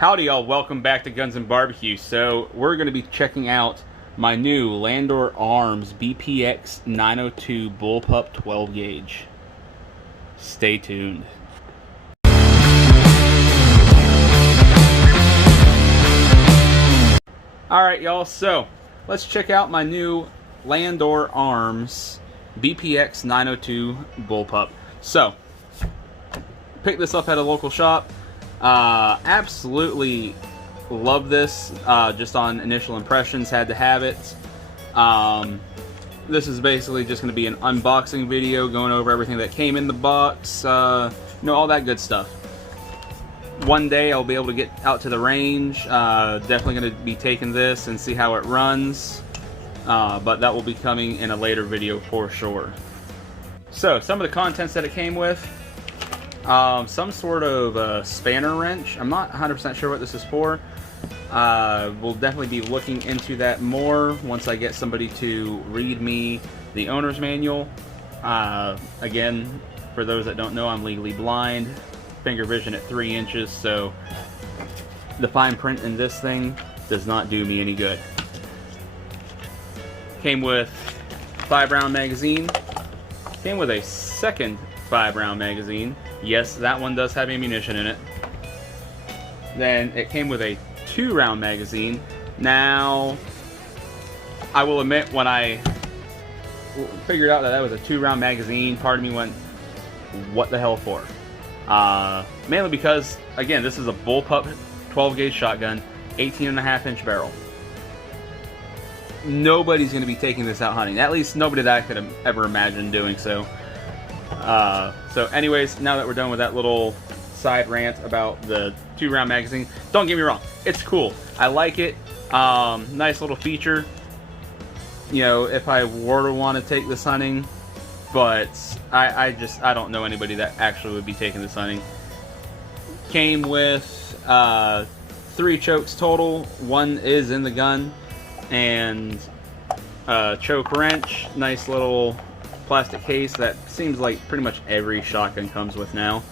Howdy y'all, welcome back to Gunsnbbq. So we're going to be checking out my new Landor Arms BPX-902 Bullpup 12 gauge. Stay tuned. Alright y'all, so let's check out my new Landor Arms BPX-902 Bullpup. So, picked this up at a local shop. Absolutely love this, just on initial impressions, had to have it. This is basically just going to be an unboxing video going over everything that came in the box, all that good stuff. One day I'll be able to get out to the range, definitely going to be taking this and see how it runs, but that will be coming in a later video for sure. So, some of the contents that it came with. Some sort of spanner wrench. I'm not 100% sure what this is for. We'll definitely be looking into that more once I get somebody to read me the owner's manual. Again, for those that don't know, I'm legally blind. Finger vision at 3 inches, so the fine print in this thing does not do me any good. Came with 5-round magazine. Came with a second 5-round magazine. Yes, that one does have ammunition in it. Then it came with a 2-round magazine. Now, I will admit, when I figured out that that was a 2-round magazine, part of me went, what the hell for? Mainly because, again, this is a bullpup 12 gauge shotgun, 18.5-inch barrel. Nobody's going to be taking this out hunting. At least nobody that I could have ever imagined doing so. So anyways, now that we're done with that little side rant about the 2-round magazine, don't get me wrong, it's cool. I like it. Nice little feature, if I were to want to take this hunting, but I don't know anybody that actually would be taking this hunting. Came with 3 chokes total. 1 is in the gun, and choke wrench. Nice little plastic case that seems like pretty much every shotgun comes with now.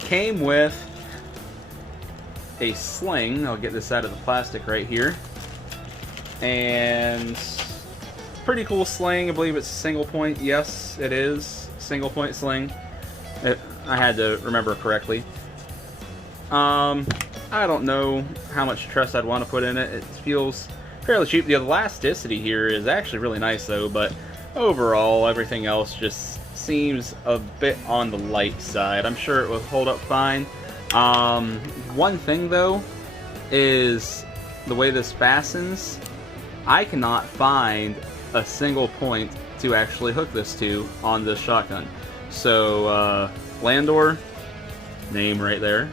Came with a sling. I'll get this out of the plastic right here. And pretty cool sling. I believe it's single point. Yes, it is. Single point sling. I had to remember correctly. I don't know how much trust I'd want to put in it. It feels fairly cheap. The elasticity here is actually really nice though, but overall everything else just seems a bit on the light side. I'm sure it will hold up fine. One thing though is the way this fastens. I cannot find a single point to actually hook this to on this shotgun. So Landor, name right there.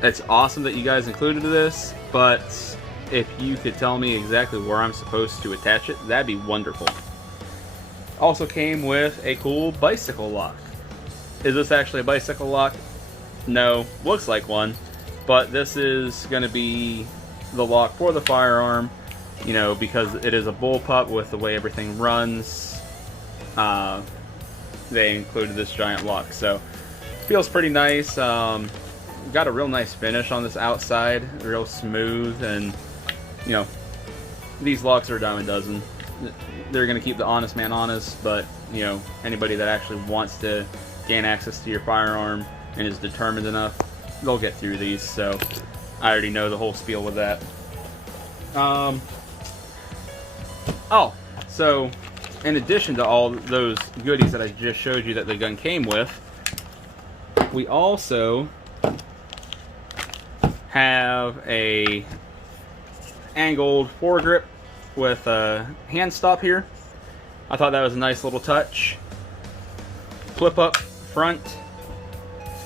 It's awesome that you guys included this, but if you could tell me exactly where I'm supposed to attach it, that'd be wonderful. Also came with a cool bicycle lock. Is this actually a bicycle lock? No, looks like one, but this is going to be the lock for the firearm, because it is a bullpup with the way everything runs. They included this giant lock, so feels pretty nice. Got a real nice finish on this outside, real smooth, and these locks are a dime a dozen. They're going to keep the honest man honest, but anybody that actually wants to gain access to your firearm and is determined enough, they'll get through these. So I already know the whole spiel with that. So in addition to all those goodies that I just showed you that the gun came with, we also have a angled foregrip with a hand stop here. I thought that was a nice little touch. Flip up front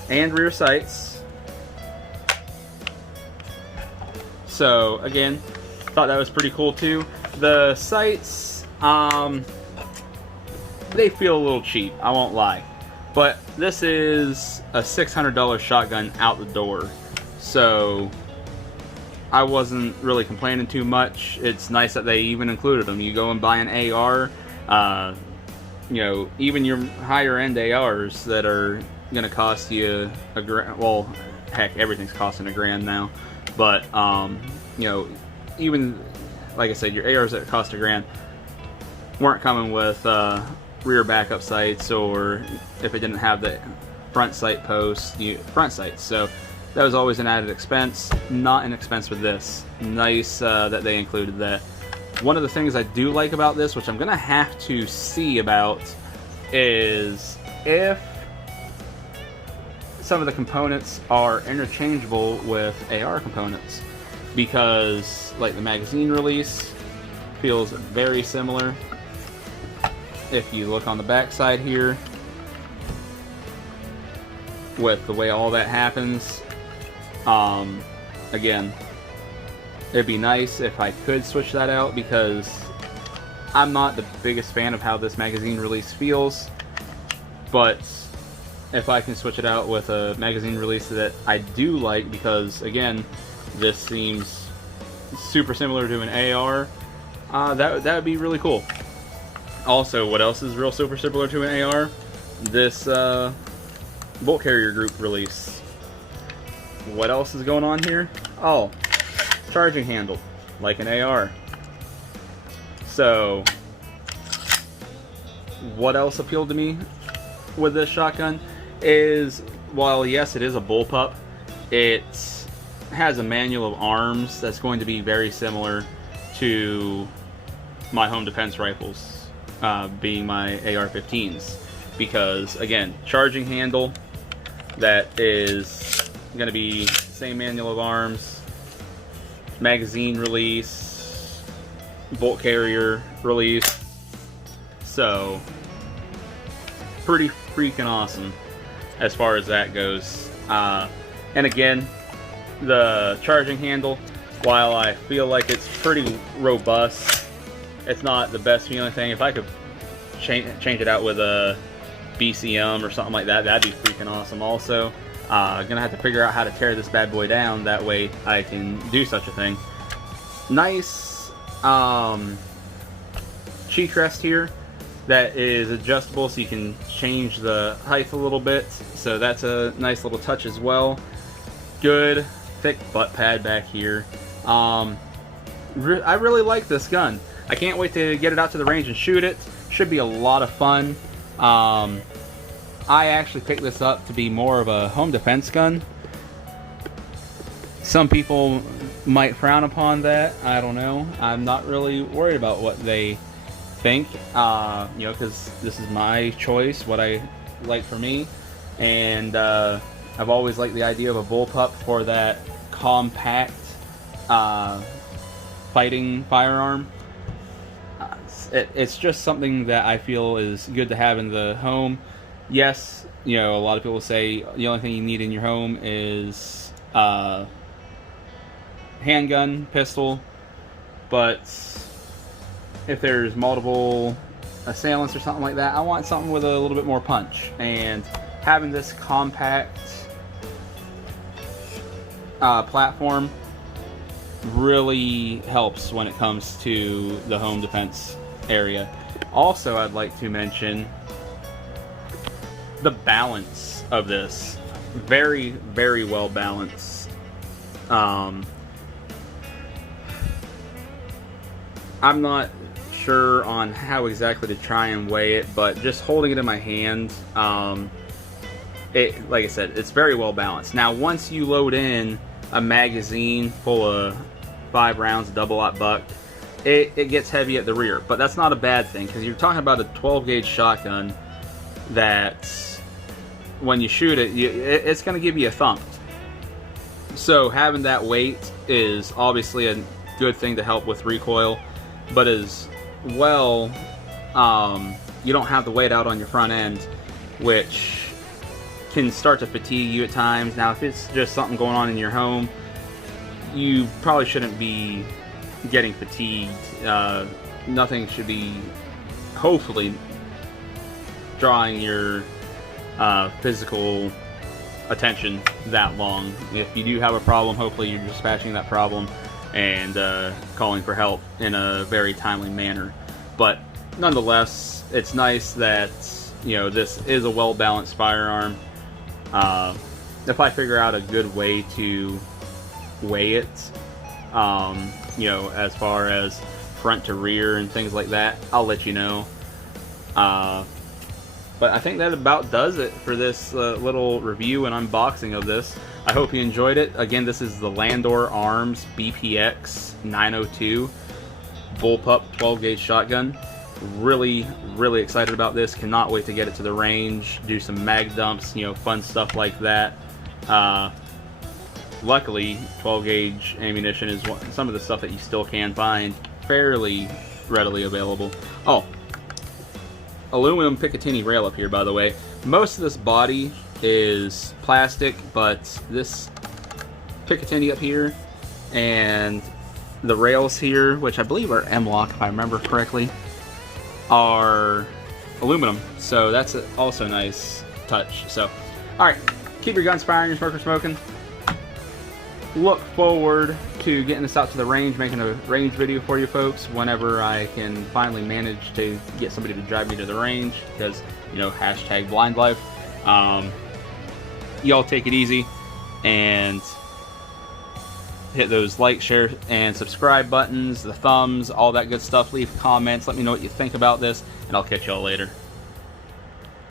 and rear sights. So again, thought that was pretty cool too. The sights, they feel a little cheap, I won't lie. But this is a $600 shotgun out the door. So I wasn't really complaining too much. It's nice that they even included them. You go and buy an AR, even your higher end ARs that are going to cost you a grand. Well, heck, everything's costing a grand now. But, you know, even, like I said, your ARs that cost a grand weren't coming with rear backup sights, or if it didn't have the front sight post, front sights. So that was always an added expense. Not an expense with this. Nice that they included that. One of the things I do like about this, which I'm going to have to see about, is if some of the components are interchangeable with AR components, because like the magazine release feels very similar. If you look on the back side here, with the way all that happens, again, it'd be nice if I could switch that out, because I'm not the biggest fan of how this magazine release feels, but if I can switch it out with a magazine release that I do like, because again, this seems super similar to an AR, that would be really cool. Also, what else is real super similar to an AR? This bolt carrier group release. What else is going on here? Oh, charging handle, like an AR. So, what else appealed to me with this shotgun is, while yes, it is a bullpup, it has a manual of arms that's going to be very similar to my home defense rifles, being my AR-15s, because again, charging handle that is going to be same manual of arms, magazine release, bolt carrier release, so pretty freaking awesome as far as that goes. And again, the charging handle, while I feel like it's pretty robust, it's not the best feeling thing. If I could change it out with a BCM or something like that, that'd be freaking awesome also. Gonna have to figure out how to tear this bad boy down, that way I can do such a thing. Nice cheek rest here that is adjustable, so you can change the height a little bit, so that's a nice little touch as well. Good thick butt pad back here. I really like this gun. I can't wait to get it out to the range and shoot it. Should be a lot of fun. I actually picked this up to be more of a home defense gun. Some people might frown upon that. I don't know. I'm not really worried about what they think, you know, because this is my choice, what I like for me, and I've always liked the idea of a bullpup for that compact fighting firearm. It's just something that I feel is good to have in the home. Yes, you know, a lot of people say the only thing you need in your home is handgun, pistol, but if there's multiple assailants or something like that, I want something with a little bit more punch, and having this compact platform really helps when it comes to the home defense area. Also, I'd like to mention the balance of this. Very, very well balanced. I'm not sure on how exactly to try and weigh it, but just holding it in my hand, like I said, it's very well balanced. Now, once you load in a magazine full of 5 rounds, double-aught buck, it gets heavy at the rear, but that's not a bad thing, because you're talking about a 12-gauge shotgun that, when you shoot it, it's going to give you a thump. So having that weight is obviously a good thing to help with recoil, but as well, you don't have the weight out on your front end, which can start to fatigue you at times. Now, if it's just something going on in your home, you probably shouldn't be getting fatigued. Nothing should be, hopefully, drawing your physical attention that long. If you do have a problem, hopefully you're dispatching that problem and calling for help in a very timely manner. But nonetheless, it's nice that, you know, this is a well-balanced firearm. If I figure out a good way to weigh it, you know, as far as front to rear and things like that, I'll let you know. But I think that about does it for this little review and unboxing of this. I hope you enjoyed it. Again, this is the Landor Arms BPX-902 bullpup 12 gauge shotgun. Really excited about this. Cannot wait to get it to the range, do some mag dumps, you know, fun stuff like that. Luckily, 12 gauge ammunition is some of the stuff that you still can find fairly readily available. Oh, aluminum Picatinny rail up here, by the way. Most of this body is plastic, but this Picatinny up here and the rails here, which I believe are M-LOK if I remember correctly, are aluminum. So that's also a nice touch. So, alright, keep your guns firing, your smoker smoking. Look forward to getting this out to the range, making a range video for you folks whenever I can finally manage to get somebody to drive me to the range, because, you know, hashtag blind life. Y'all take it easy and hit those like, share, and subscribe buttons, the thumbs, all that good stuff. Leave comments, let me know what you think about this, and I'll catch y'all later.